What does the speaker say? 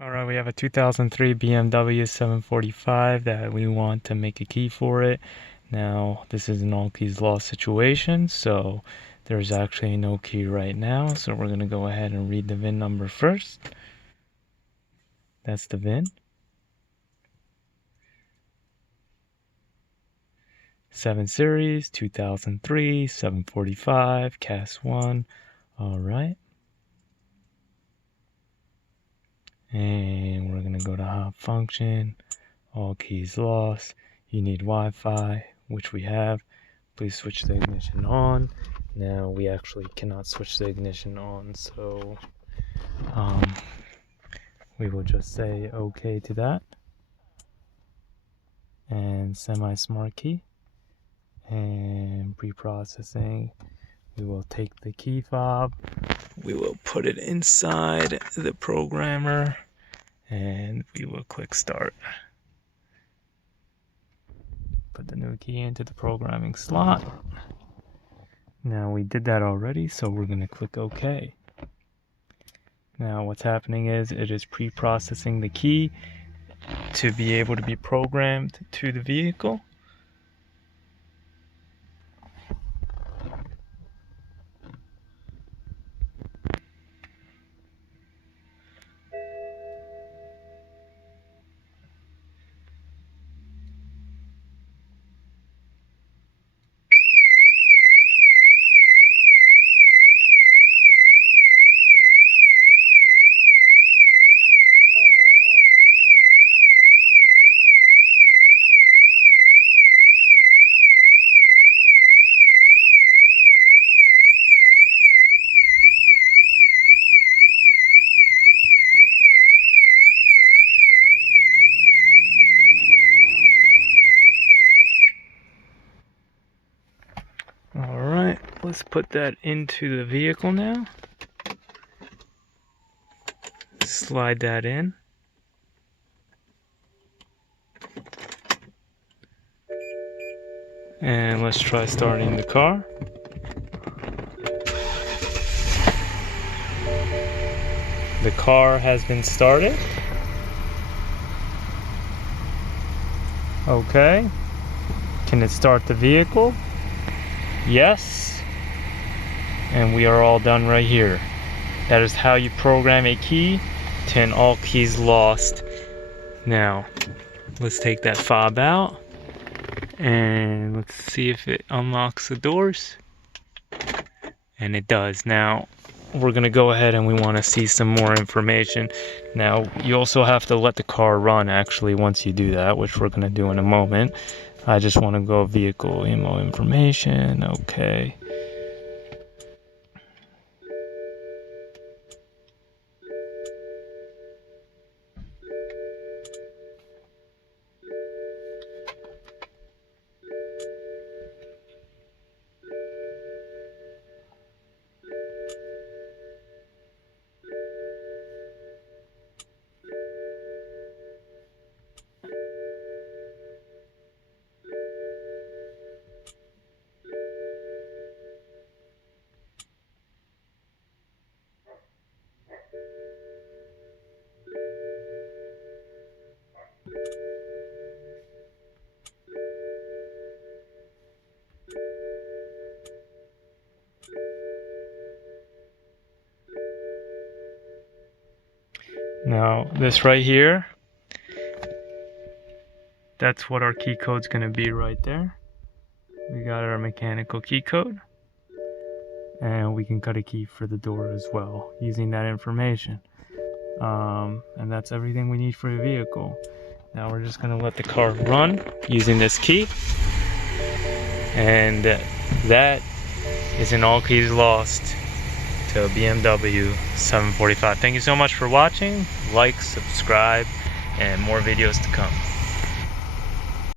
Alright, we have a 2003 BMW 745 that we want to make a key for it. Now, this is an all keys lost situation, so there's actually no key right now. So we're going to go ahead and read the VIN number first. That's the VIN. 7 Series, 2003, 745, Cast 1. Alright. And we're going to go to hot function, all keys lost. You need Wi-Fi, which we have. Please switch the ignition on. Now we actually cannot switch the ignition on, so we will just say okay to that. And semi-smart key. And pre-processing. We will take the key fob. We will put it inside the programmer. And we will click start. Put the new key into the programming slot. Now we did that already, so we're going to click OK. Now what's happening is it is pre-processing the key to be able to be programmed to the vehicle. Alright, let's put that into the vehicle now. Slide that in. And let's try starting the car. The car has been started. Okay. Can it start the vehicle? Yes. And we are all done right here. That is how you program a key to an all keys lost. Now, let's take that fob out. And let's see if it unlocks the doors. And it does. Now, we're going to go ahead and we want to see some more information. Now, you also have to let the car run, actually, once you do that, which we're going to do in a moment. I just want to go vehicle IMO information. Okay. Now, this right here, that's what our key code's going to be right there. We got our mechanical key code. And we can cut a key for the door as well using that information. And that's everything we need for the vehicle. Now we're just going to let the car run using this key. And that is an all keys lost to a BMW 745. Thank you so much for watching. Like, subscribe, and more videos to come.